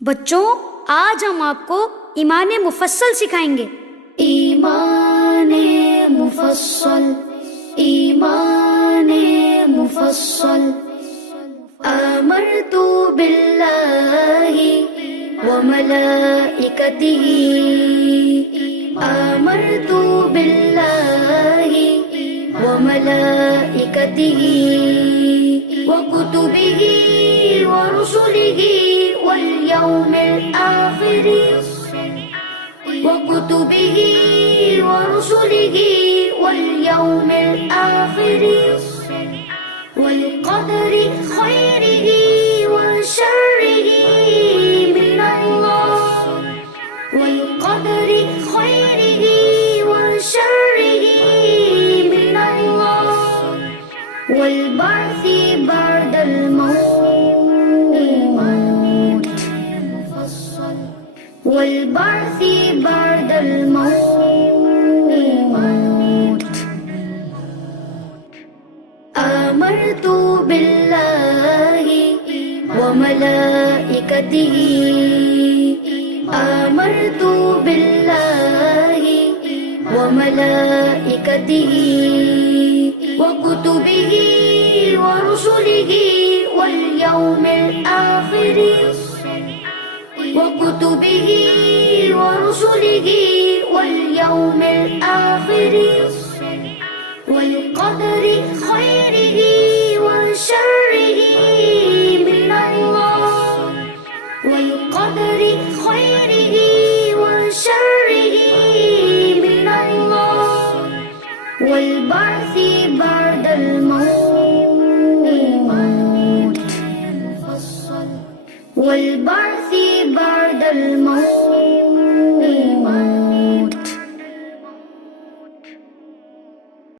बच्चों, आज हम आपको ईमान मुफस्सल सिखाएंगे। ईमाने मुफस्सल, ईमाने मुफस्सल। आमरतु बिल्लाहि व मलाइकतिही, आमरतु बिल्लाहि व मलाइकतिही व कुतुबिही व रुसुलिही वल यौमिल आखिर وكتبه ورسله واليوم الآخر والقدر خيره وشره من الله، والقدر خيره وشره من الله، والبعث بعد الموت، والبعث بعد الموت. آمنت بالله وملائكته، آمنت بالله وملائكته وكتبه ورسله واليوم الآخر وكتبه ورسله واليوم الآخر والقدر خيره وشره من الله، والقدر خيره وشره من الله، والبعث بعد الموت، والبعث بعد الموت.